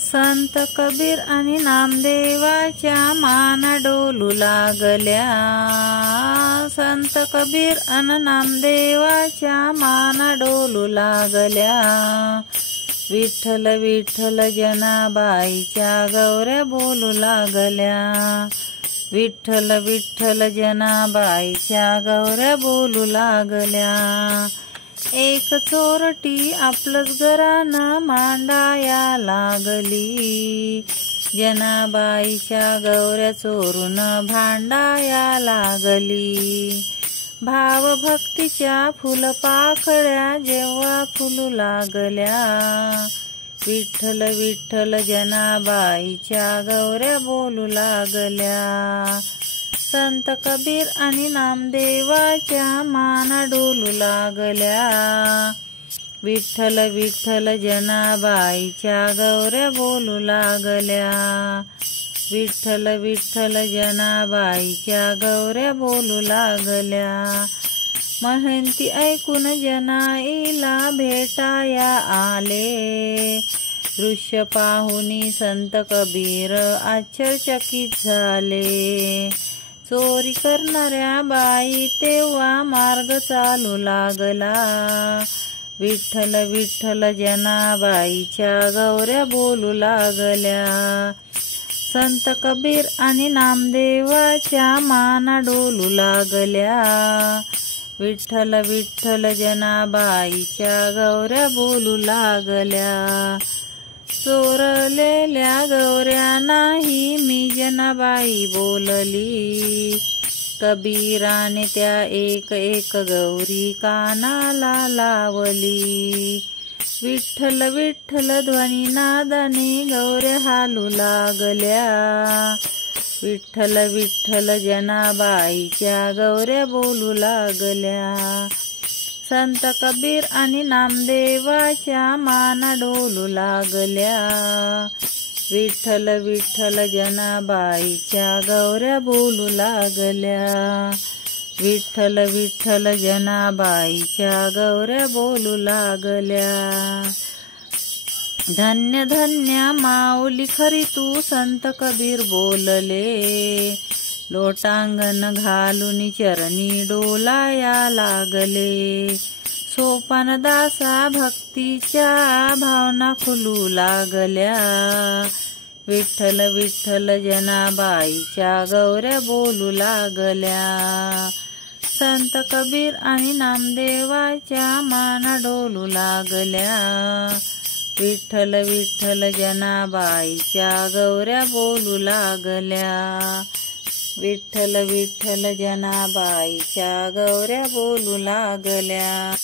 संत कबीर आणि नामदेवाच्या माना डोलू लागल्या। संत कबीर आणि नामदेवाच्या माना डोलू लागल्या। विठ्ठल विठ्ठल जनाबाईच्या गौऱ्या बोलू लागल्या। विठ्ठल विठ्ठल जनाबाईच्या गौऱ्या बोलू लागल्या। एक चोरटी आपलंच घरानं मांडाया लागली। जनाबाईच्या गौऱ्या चोरून भांडाया लागली। भावभक्तीच्या फुलपाखड्या जेव्हा फुलू लागल्या। विठ्ठल विठ्ठल जनाबाईच्या गौऱ्या बोलू लागल्या। संत कबीर आणि नामदेवाच्या माना डोलू लागल्या। विठ्ठल विठ्ठल जनाबाईच्या गौऱ्या बोलू लागल्या। विठ्ठल विठ्ठल जनाबाईच्या गौऱ्या बोलू लागल्या। महंती ऐकून जनाईला भेटाया आले। दृश्य पाहुनी संत कबीर आश्चर्यचकित झाले। चोरी करणाऱ्या बाई तेव्हा मार्ग चालू लागला। विठ्ठल विठ्ठल जनाबाईच्या गौऱ्या बोलू लागल्या। संत कबीर आणि नामदेवाच्या माना डोलू लागल्या। विठ्ठल विठ्ठल जनाबाईच्या गौऱ्या बोलू लागल्या। चोरलेल्या गौऱ्या नाही मी जनाबाई बोलली। कबीराने त्या एक एक गौरी कानाला लावली। विठ्ठल विठ्ठल ध्वनी नादाने गौऱ्या हालू लागल्या। विठ्ठल विठ्ठल जनाबाईच्या गौऱ्या बोलू लागल्या। संत कबीर आणि नामदेवाच्या माना डोलू लागल्या। विठ्ठल विठ्ठल जनाबाईच्या गौऱ्या बोलू लागल्या। विठ्ठल विठ्ठल जनाबाईच्या गौऱ्या बोलू लागल्या। धन्य धन्य माऊली खरी तू संत कबीर बोलले। लोटांगण घालून चरणी डोलाया लागले। सोपान दासा भक्तीच्या भावना खुलू लागल्या। विठ्ठल विठ्ठल जनाबाईच्या गौऱ्या बोलू लागल्या। संत कबीर आणि नामदेवाच्या माना डोलू लागल्या। विठ्ठल विठ्ठल जनाबाईच्या गौऱ्या बोलू लागल्या। विठ्ठल विठ्ठल जनाबाईच्या गौऱ्या बोलू लागल्या।